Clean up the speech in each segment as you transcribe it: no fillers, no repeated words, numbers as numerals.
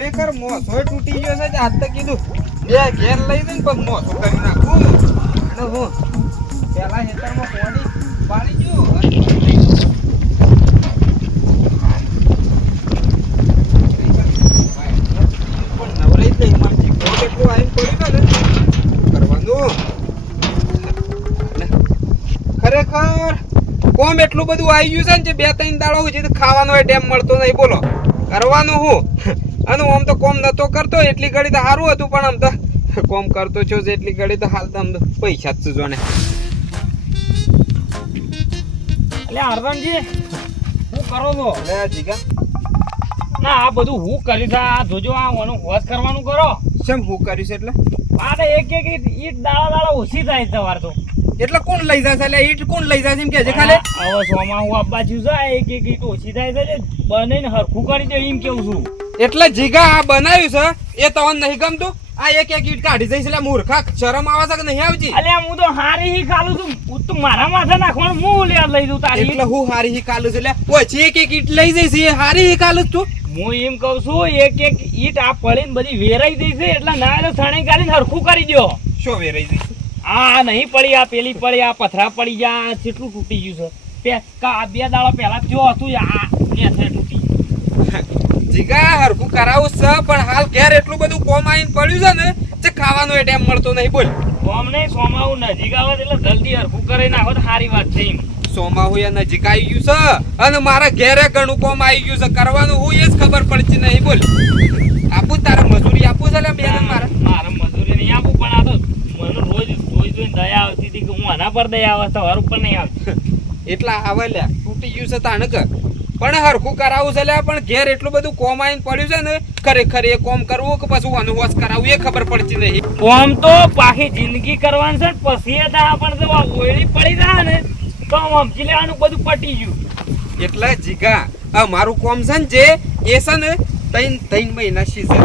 ખરેખર મોસો તૂટી ગયો છે આજ તો કીધું બે ઘેર લઈ જઈને પણ મોસો કરી નાખું અને હું પેલા હેતરમાં પાણી પાડી ગયો ખરેખર કોમ એટલું બધું આવી ગયું છે ને જે 2-3 દાડો સુધી ખાવાનો ટાઈમ મળતો નહીં બોલો કરવાનું હું અને આમ તો કોમ નતો કરતો એટલી ઘડી તો સારું હતું પણ આમ તો કોમ કરતો છો એટલી ઘડી તો હાલ તો આમ તો પૈસા જ જોને એટલે હરદનજી હું કરો છો લે જીગા ના આ બધું હું કરી આ જોજો આ હોશ કરવાનું કરો શેમ હું કર્યું છે એટલે આ તો એક ઈટ દાડા ઓછી થાય તમારે તો એટલે કોણ લઈ જાય છે એટલે ઈટ કોણ લઈ જાય છે એમ કે છે ખાલી હવે સોમાં હું આપવા જ્યું છે એક ઈટ ઓછી થાય છે બને હરખું કરી દે એમ કેવું છું એટલે જીગા આ બનાવ્યું છે એ તમને નહીં ગમતું આ એક ઈટ કાઢી જઈશ એટલે મૂર્ખા શરમ આવે છે કે નહીં આવજી અલ્યા હું તો હારી હી ખાલું છું હું તો મારા માથે નાખવાનું હું લઈ દઉં તારી એટલે હું હારી હી કાલું છું એટલે ઓછી એક ઈટ લઈ જઈશ એ હારી હી કાલું તું હું એમ કહું છું એક ઈટ આ પડીને બધી વેરાઈ દઈ છે એટલે ના એટલે સણે કાઢીને હરખું કરી દો શું વેરાઈ જઈશ આ નહીં પડી આ પેલી પડી આ પથરા પડી ગયા કેટલું તૂટી ગયું છે આ 2 દાડા પહેલા જો હતું આ ને તૂટી જીગા હરખું કરાવું છે પણ હાલ ઘેર એટલું બધું કોમ આવીને પડ્યું છે ને જે ખાવાનો એ ટાઈમ મળતો નહીં બોલ કોમ નહીં સોમાવું નજીક આવે એટલે જલ્દી હરખું કરી નાખો તો સારી વાત છે એમ સોમાવું એ નજીક આવી ગયું છે અને મારા ઘેરે ઘણું કોમ આવી ગયું છે કરવાનું હું એ જ ખબર પડતી નહીં બોલ આપું તારે મજૂરી આપું છે બે મારે મજૂરી નહીં આપું પણ આ તો મને રોજ જોઈને દયા આવતી હતી કે હું આના પર દયા આવે તો હર ઉપર નહીં આવતી એટલા આવે લ્યા તૂટી ગયું છે તાને કર પણ હરખું કરાવું છે લ્યા પણ ઘેર એટલું બધું કોમ આવીને પડ્યું છે ને ખરેખર એ કોમ કરવું કે પછી અનુવાસ કરાવવું એ ખબર પડતી નહીં કોમ તો પાછી જિંદગી કરવાની છે પછી એ દા પણ જો ઓયડી પડી જાય ને તો સમજી લેવાનું બધું પટી ગયું એટલે જીગા આ મારું કોમ છે ને જે એ છે ને 3 મહિના સીઝન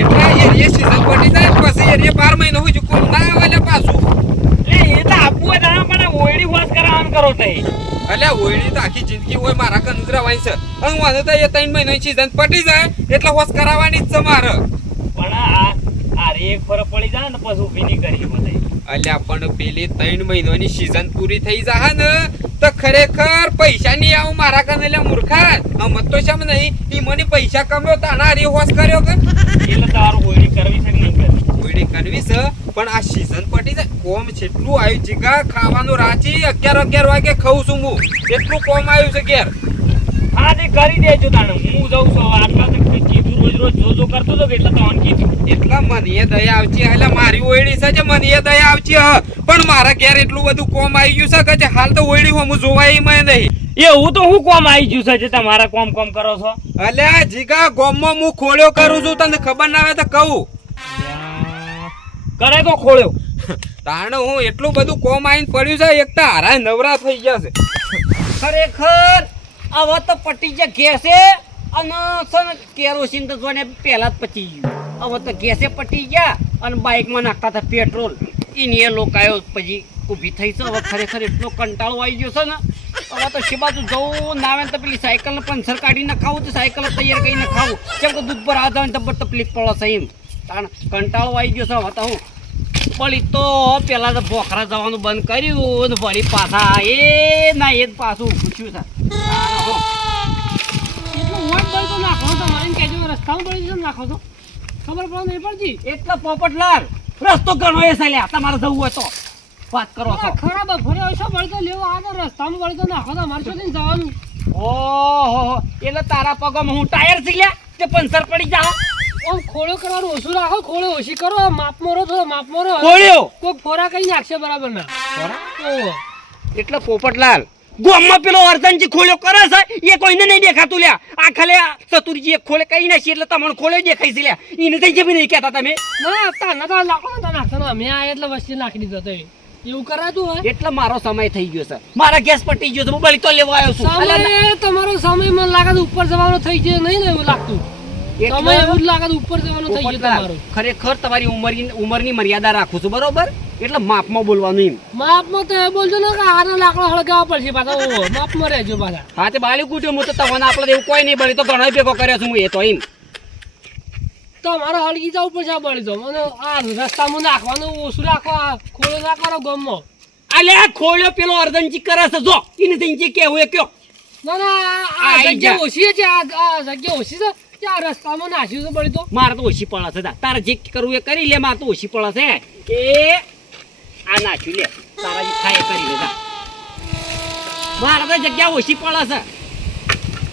એટલે એ સીઝન પડી જાય પછી એ 12 મહિના હોય કોમ ના આવે પાછું એટલે એ તો આપવું હોય પણ ઓયડી વાસ કરાવવાનું કરો તઈ એટલે ઓયડી તો આખી જિંદગી હોય મારા કંદરાવાય છે અને મને તો એ 3 મહિના સીઝન પડી જાય એટલે હોશ કરાવવાની જ છે મારે પણ આ એક ફરક પડી જાય ને પછી ઊભી નહીં કરી બધાય અલ્યા પણ પેલી 3 મહિનાની સીઝન પૂરી થઈ જાય ને તો ખરેખર પૈસા નહીં આવું મારા કને એટલે મૂર્ખા મત તો શેમ નહીં ઈ મને પૈસા કમ્યો તાના રે હોશ કર્યો કે એટલે તારું ઓયડી કરવી છે કે નહીં કરવી ઓયડી કરવી છે પણ આ સીઝન પડી જાય કોમ છેટલું આવ્યું જીગા ખાવાનું રાચી 11 વાગે ખાઉં છું હું એટલું કોમ આવ્યું છે ઘેર હા તે કરી દેજો તાણે હું જઉં છું આટલા તો કીધું રોજ જોજો કરતો તો એટલે તમને કીધું એટલા મને દયા આવતી એટલે મારી ઓયડી છે જે મને દયા આવતી પણ મારા ઘેર એટલું બધું કોમ આવી ગયું છે કે હાલ તો ઓયડી હું જોવાય એમાં નહીં એવું તો હું કોમ આવી ગયું છે જે તમારા કોમ કરો છો અલ્યા જીગા ગોમમાં હું ખોળ્યો કરું છું તને ખબર ના આવે તો કહું કરે તો ખોળ્યો તાણે હું એટલું બધું કોમ આવીને પડ્યું છે એક તો હારા નવરા થઈ ગયા છે ખરેખર હવે તો પટી જ ગેસે અને કેરોસીન તો જોને પહેલા જ પતી ગયું હવે તો ગેસે પટી ગયા અને બાઇકમાં નાખતા હતા પેટ્રોલ એની એ લોકાયો પછી ઊભી થઈ છે હવે ખરેખર એટલો કંટાળો આવી ગયો છે ને હવે તો શી બાજુ જવું ના આવે તો પેલી સાયકલને પંચર કાઢીને ખાવું તો સાયકલ તૈયાર કરીને ખાવું કેમ કે દૂધ પર આ જવાની તો તકલીફ પડે છે એમ તાણ કંટાળો આવી ગયો છે હવે તો હું વળી તો પેલા તો ભોખરા જવાનું બંધ કર્યું ને વળી પાછા એ ના એ જ પાછું પૂછ્યું છે ખબર પડે નહીં પડતી એટલે પોપટલાલ રસ્તો ઘણો એ ચાલ્યા તમારે જવું હોય તો વાત કરો છો ખરાબ ફરે શું બળતો લેવો આ તો રસ્તામાં બળતો નાખો તો મારે સુધી જવાનું ઓહો એટલે તારા પગમાં હું ટાયર ચાલ્યા તે પંચર પડી જાવ ઓમ ખોળો કરવાનું ઓછું રાખો ખોળો ઓછી કરો માપ મોરો થોડો માપ મોરો ખોળ્યો કોક ફોરા કઈ નાખશે બરાબર ના એટલે પોપટલાલ ગોમમાં પેલો અર્જનજી ખોલ્યો કરે છે એ કોઈને નહીં દેખાતું લ્યા આ ખાલે ચતુરજી એક ખોલે કઈ નાખી એટલે તમને ખોલે દેખાય છે લ્યા એને થઈ જમી નહીં કહેતા તમે ના તા નતા લાખો નતા નાખતા મેં આ એટલે વસ્તી નાખી દીધો તો એવું કરાતું હોય એટલે મારો સમય થઈ ગયો છે મારા ગેસ પટી ગયો છે હું બળી તો લેવા આવ્યો છું સમય તમારો સમય મને લાગે ઉપર જવાનો થઈ ગયો નહીં ને એવું લાગતું સમય એવું જ લાગે ઉપર જવાનો થઈ ગયો તમારો ખરેખર તમારી ઉંમરની મર્યાદા રાખું છું બરોબર એટલે માપમાં બોલવાનું એમ માપમાં તો બોલજો ને કે આનો લાકડો હળગાવવા પડશે પાછા માપમાં રહેજો પાછા હા તે બાળી કૂટ્યો હું તો તમને આપણે એવું કોઈ નહીં બળી તો ઘણો ભેગો કર્યો છું હું એ તો એમ તમારે હળગી જવું પડશે બળી જાવ મને આ રસ્તામાં નાખવાનું ઓછું રાખો આ ખોળો નાખવાનો ગમમાં અલ્યા ખોલ્યો પેલો અર્ધનજી કરે છે જો એને તઈ જે કેવું એ કયો ના ના આ આઈ જગ્યા જા. ઓછી છે આ જગ્યા ઓછી છે કે આ રસ્તામાં નાખ્યું છે બળી તો મારે તો ઓછી પડે છે તારે જે કરવું એ કરી લે મારે તો ઓછી પડે છે એ આ નાખ્યું લે તારા જે થાય એ કરી લે જા. મારે તો જગ્યા ઓછી પડે છે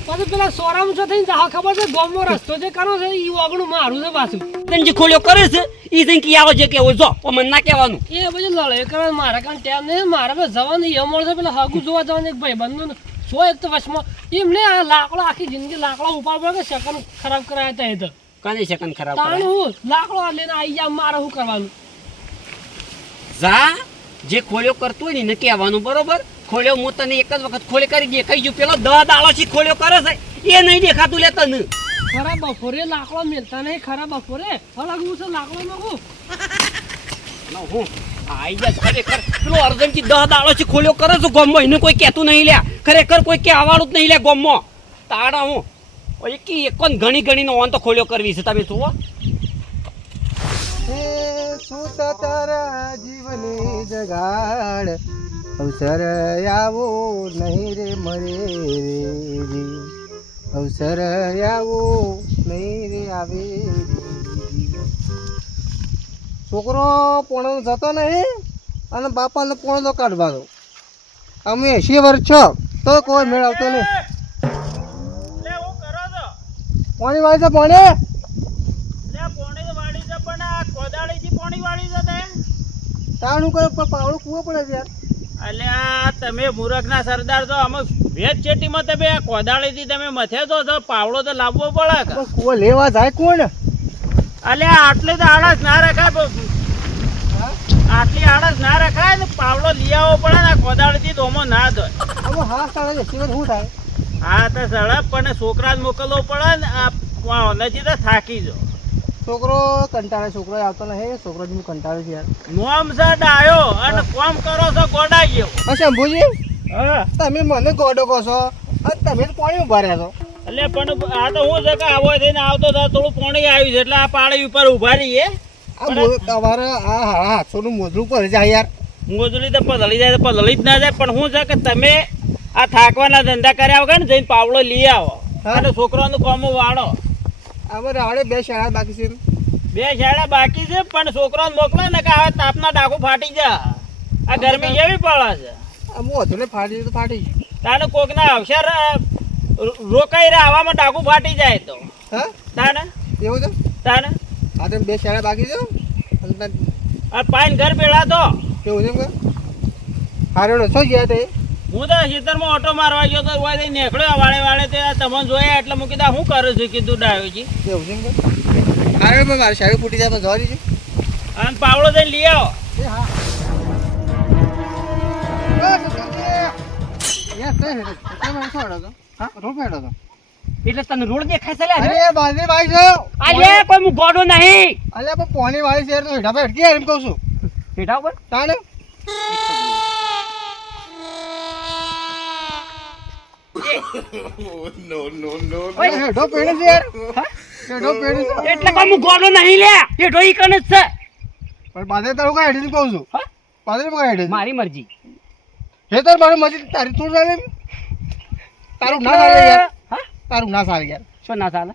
પાછું પેલા સોરામ છો થઈને જા ખબર છે ગોમનો રસ્તો જે કરો છે ઈ વાગણું મારું છે પાછું તને ખોલ્યો કરે છે ઈ તઈ કી આવો જે કેવો જો પણ મને ના કહેવાનું એ બધું લડાઈ કરવા મારા કાંઈ ટાઈમ નહીં મારે તો જવાનું એ મળશે પેલા હાગું જોવા જવાનું એક ભાઈ બંધનું સો એક તો વચમાં એમને આ લાકડો આખી જિંદગી લાકડો ઉપાડ પડે કે સેકન્ડ ખરાબ કરાયા હતા એ તો કાને સેકન્ડ ખરાબ તાણ કરે હું લાકડો લઈને આવી જા મારે શું કરવાનું જા જે ખોલ્યો કરતો હોય ને એને કહેવાનું બરોબર ખોલ્યો હું તને એક જ વખત ખોલે કરી દે કઈ ગયું પેલો 10 દાડોથી ખોલ્યો કરે છે એ નહીં દેખાતું લે તને ખરા બપોરે લાકડો મેલતા નહીં ખરા બપોરે હળગવું છે લાકડો નાખું ના હું આઈ જા ખરેખર પેલો અર્જનથી 10 દાડોથી ખોલ્યો કરે છે ગોમમાં એને કોઈ કહેતું નહીં લે ખરેખર કોઈ કહેવાળું જ નહીં લે ગોમમાં તાણા હું એકી એકન ઘણી ઘણીનો ઓન તો ખોલ્યો કરવી છે તમે જુઓ શું તારા જીવની જગાડ અવસર આવો નહીં રે મરે રે અવસર આવો નહીં રે આવે છોકરો પોણો જતો નહીં અને બાપાને પોણો કાઢવાનો અમે 80 વર્ષ છો તો કોઈ મેળ આવતો નહીં પાણી વાળી છે પાણી તાણું કરે પણ પાવડું કૂવો પડે છે યાર અલ્યા તમે મૂરખના સરદાર છો અમે ભેજ ચેટીમાં તમે આ કોદાળીથી તમે મથે તો પાવડો તો લાવવો પડે કે પણ કૂવો લેવા જાય કોણ અલ્યા આટલી તો આળસ ના રખાય આટલી આળસ ના રખાય ને પાવડો લઈ આવવો પડે ને આ કોદાળીથી ધોમો ના ધોય હવે હા સાડા 80 વર્ષ શું થાય હા તો સળપ પણ છોકરા જ મોકલવો પડે ને આ નથી તો થાકી જો છોકરો કંટાળે છોકરો આવતો નહીં છોકરો જ કંટાળે છે યાર નોમ છે ડાયો અને કોમ કરો છો ગોડાઈ ગયો હા શંભુજી હા તમે મને ગોડો કહો છો અને તમે જ પાણી ઉભા રહ્યા છો એટલે પણ આ તો હું છે કે આવો થઈને આવતો તો થોડું પાણી આવ્યું છે એટલે આ પાળી ઉપર ઉભા રહીએ તમારે આ હાથોનું મોજરું પર જાય યાર મોજલી તો પધળી જાય તો પધળી જ ના જાય પણ શું છે કે તમે આ થાકવાના ધંધા કર્યા વગર ને જઈને પાવડો લઈ આવો હા? અને છોકરાનું કામ વાળો અમે રાવડે 2 શાળા બાકી છે 2 શાળા બાકી છે પણ છોકરાને મોકલે ને કે આ તાપના ડાકુ ફાટી જા આ ગરમી કેવી પડે છે હું હતું ને ફાટી તો ફાટી ગયું તાને કોકના અવસર રોકાઈ રહ્યા આવામાં ડાકુ ફાટી જાય તો હા તાને એવું છે તાને હા તમે 2 શાળા બાકી છે અને આ પાઈન ઘર પેલા તો કેવું છે હારેડો છો ગયા તે હું તો ખેતરમાં ઓટો મારવા ગયો તો હોય નીકળ્યો વાળે વાળે તે તમને જોયા એટલે મૂકી દા શું કરું છું કીધું ડાયોજી કેવું છે હારેડો પણ મારી શાળી ફૂટી જાય પણ જવા દીધી અને પાવડો જઈને લઈ આવો એ હા એટલે તને રોડ દેખાય છે લે અરે બાજરી ભાઈ છે અલ્યા કોઈ હું ગોડો નહીં અલ્યા પણ પાણી વાળી છે તો હેઠા પર હેઠી એમ કહું છું હેઠા ઉપર તાને હેઠો પેડે છે યાર હેઠો પેડે છે એટલે કોઈ હું ગોડો નહીં લે હેઠો ઈ કને જ છે પણ બાજરી તારું કઈ હેઠી કહું છું હા? બાજરી કઈ હેઠી મારી મરજી હે તાર મારું મજી તારી તું ચાલે તારું ના ચાલે યાર હા તારું ના ચાલે યાર શું ના ચાલે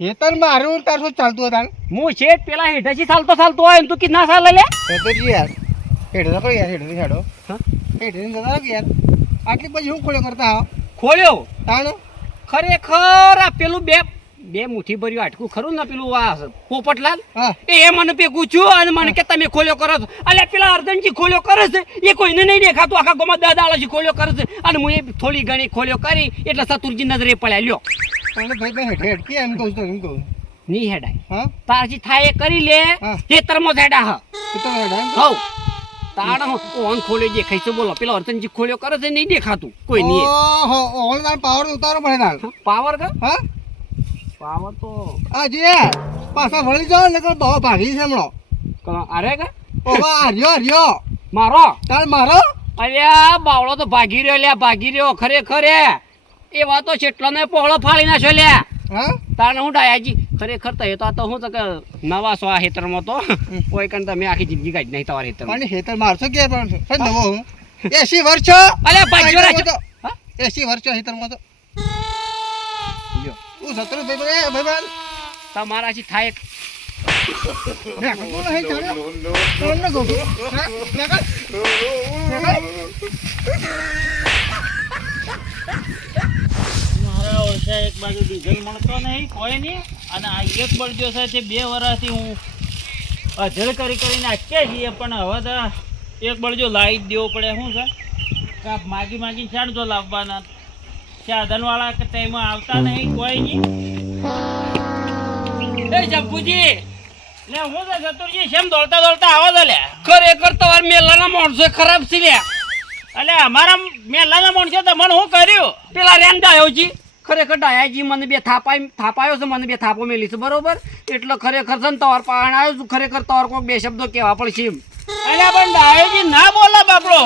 હેતર મારું તાર શું ચાલતું હતા હું શેઠ પેલા હેઠેથી ચાલતો હોય એમ તું કી ના ચાલે લે હેતરજી યાર હેઠે તો કઈ યાર હેઠે હેડો હા? હેઠે જતા રહો યાર આટલી પછી હું ખોળ્યો કરતા આવો ખોલ્યો તાણ ખરેખર આ પેલું બે મુઠ્ઠી ભર્યું આટકું ખરું ને પેલું આ પોપટલાલ હા એ મને ભેગું છું અને મને કે તમે ખોલ્યો કરો છો અલ્યા પેલા અર્જનજી ખોલ્યો કરે છે એ કોઈને નહીં દેખાતું આખા ગામમાં 10 દાડાથી ખોલ્યો કરે છે અને હું એ થોડી ઘણી ખોલ્યો કરી એટલે સતુરજી નજરે પડ્યા લ્યો તાણે ભાઈ મેં હેઠે હેઠ કે એમ કહું છું એમ કહું ની હેડાય હા તારજી થાય એ કરી લે હા. ખેતરમાં જ હેડા હ એ તો હેઠ એમ હવ તાણ ઓન ખોલ્યો દેખાય છે બોલો પેલા અર્જનજી ખોલ્યો કરે છે નહીં દેખાતું કોઈ નહીં ઓહો ઓહો તાર પાવર ઉતારો પડે તાર પાવર કા હા પાવર તો આ જે પાછા વળી જાઓ એટલે બહુ ભાગી છે હમણાં અરે કા ઓવા હર્યો મારો તાર મારો અલ્યા બાવળો તો ભાગી રહ્યો લ્યા ભાગી રહ્યો ખરેખર એ વાતો છેટલો ને પહોળો ફાડી નાખ્યો લ્યા હા તારને હું ડાયાજી ખરેખર તો એ તો આ તો હું તો કે નવા છો આ ખેતરમાં તો કોઈ કણ તમે આખી જિંદગી કાઢી નહીં તમારા ખેતરમાં. પણ હેતર મારશો કે પણ છે નવો હું 80 વર્ષ અલ્યા ભાઈ જોરા હા 80 વર્ષ હેતરમાં તો લ્યો હું સતરો ભાઈ તમારાથી થાય એક બોલો હે ચાલો કોણ ન ગોગો હા મેકા મારા ઓછા એક બાજુ ડીઝલ મળતો નહીં કોઈ નહીં અને આ એક બળજો છે તે 2 વર્ષથી હું અજળ કરીને નાખીએ છીએ પણ હવે તો એક બળજો લાવી જ દેવો પડે શું છે કાપ માગી ચાણ જો લાવવાના સાધનવાળા કે તેમાં આવતા નહીં કોઈ નહીં. એ જબ્બુજી લે હું તો ચતુરજી શેમ દોડતા આવો તો લે ખરેખર તમાર મેલાના માણસો ખરાબ છે લ્યા. અલે અમારા મેલાના માણસો તો મને શું કર્યું પેલા રેન ડાયોજી ખરેખર ડાયાજી મને બે થાપાયો છે મને બે થાપો મેલી છે બરોબર એટલે ખરેખર છે ને તમાર પાણ આવ્યો છું ખરેખર તમાર કોઈ બે શબ્દો કહેવા પડશે એમ. અલ્યા પણ ડાયોજી ના બોલા બાપડો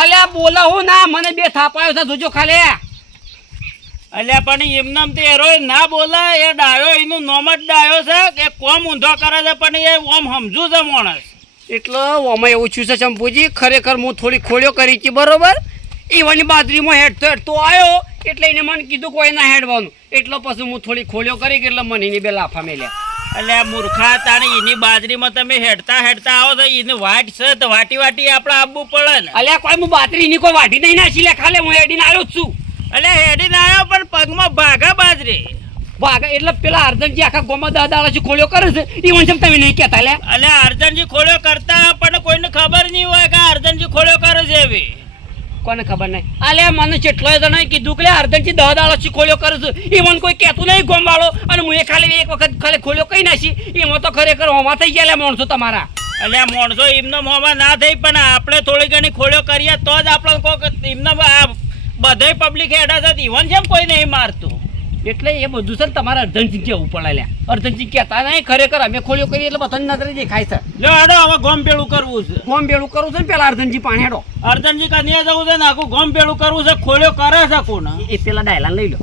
અલ્યા બોલા હું ના મને બે થાપાયો છે જોજો ખાલી. અલ્યા પણ એમનામ તો એરો ના બોલા એ ડાયો એનું નોમ જ ડાયો છે કે કોમ ઊંધો કરે છે પણ એ ઓમ સમજુ છે માણસ. એટલે ઓમાં એવું છું છે ચંપુજી ખરેખર હું થોડી ખોળ્યો કરી હતી બરોબર ઈવનની બાજરીમાં હેડતો આવ્યો એટલે એને મને કીધું કોઈ ના હેડવાનું એટલે પછી હું થોડી ખોળ્યો કરી એટલે મને એની બે લાફા મેલ્યા. અલ્યા મૂર્ખા તાણી એની બાજરીમાં તમે હેડતા આવો છો એની વાટ છે તો વાટી આપણે આપવું પડે ને. અલ્યા કોઈ હું બાજરી એની કોઈ વાટી નહીં નાખી લે ખાલી હું હેડીને આવ્યો જ છું. અલ્યા હેડીને આવ્યો પણ પગમાં ભાગા બાજરી વાઘ એટલે પેલા અર્જનજી આખા ગોમાં દાદાળાજી ખોલ્યો કરે છે એ વંશમ તમે નહીં કહેતા લે. અલ્યા અર્જનજી ખોળ્યો કરતા પણ કોઈને ખબર નહીં હોય કે અર્જનજી ખોળ્યો કરે છે એવી કોને ખબર નહીં. અલે મને કેટલોય જણાએ કીધું કે અર્જનજી દાદાળાજી ખોલ્યો કરે છે એ મને કોઈ કહેતું નહીં ગોમ વાળો અને હું એ ખાલી એક વખત ખાલી ખોલ્યો કઈ નાખી એમાં તો ખરેખર હોવા થઈ ગયા માણસો તમારા. અલ્યા માણસો એમનો મોમાં ના થઈ પણ આપણે થોડી ઘણી ખોળ્યો કરીએ તો જ આપણે કોક એમનો બધાય પબ્લિક હેડા છે ઈવન જેમ કોઈ નહીં મારતું એટલે એ બધું છે ને તમારે અર્જનજી કેવું પડે લ્યા. અર્જનજી કહેતા નહીં ખરેખર અમે ખોલ્યો કરીએ એટલે બધાની નજરે દેખાય છે. લો હેડો હવે ગોમ પેલું કરવું છે ગોમ ભેળું કરવું છે ને પેલા અર્જનજી પાણી હેડો અર્જનજી કન્યા જવું છે ને આખું ગોમ પેલું કરવું છે ખોળ્યો કરે છે કોને એ પેલા ડાયલા લઈ લો.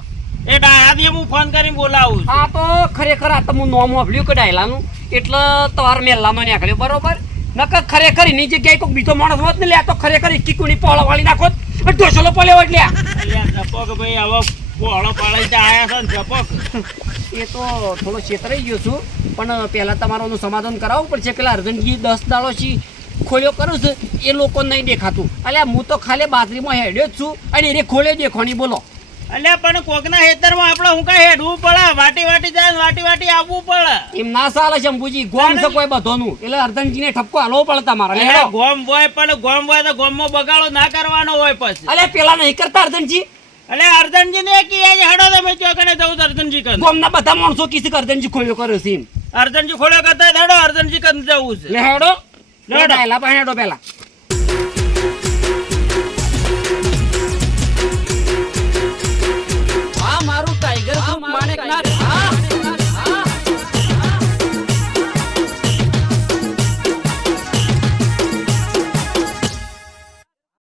એ ડાયાથી હું ફોન કરીને બોલાવું છું. આ તો ખરેખર આ તો હું નોમ વાપર્યું કે ડાયલાનું એટલે તમારા મેલામાં નીકળ્યો બરોબર નકર ખરેખર એની જગ્યાએ કોઈ બીજો માણસ હોત ને લે તો ખરેખર એકી કુણી પોળો વાળી નાખો ઢોસલો પડ્યો એટલે અલ્યા ઝપક ભાઈ હવે પોળો પાડી આયા છે ને ઝપક એ તો થોડો છેતરાઈ ગયો છું પણ પહેલાં તમારું સમાધાન કરાવવું પડશે પેલા અર્જનજી 10 દાડોથી ખોલ્યો કરું છું એ લોકો નહીં દેખાતું અલ્યા હું તો ખાલી બાજરીમાં હેડ્યો જ છું અને એને ખોલ્યો દેખોની બોલો. અલ્યા પણ કોકના હેતરમાં આપણે હું કાંઈ હેડવું પડે વાટી જાય ને વાટી આવવું પડે એમ ના ચાલે શંભુજી ગોમ છે કોઈ બધોનું એટલે અર્જનજીને ઠપકો હાલવો પડે તમારે અલ્યા ગોમ હોય પણ ગોમ હોય તો ગોમમાં બગાડો ના કરવાનો હોય પછી. અલ્યા પેલા નહીં કરતા અર્જનજી અલ્યા અર્જનજી ને કે હેડો તમે ચોકને જવું અર્જનજી કન ગોમના બધા માણસો કીધી કે અર્જનજી ખોલ્યો કરે છે એમ. અર્જનજી ખોલ્યો કરતા હેડો અર્જનજી કન જવું છે લે હેડો લે ડાયલા પણ હેડો પેલા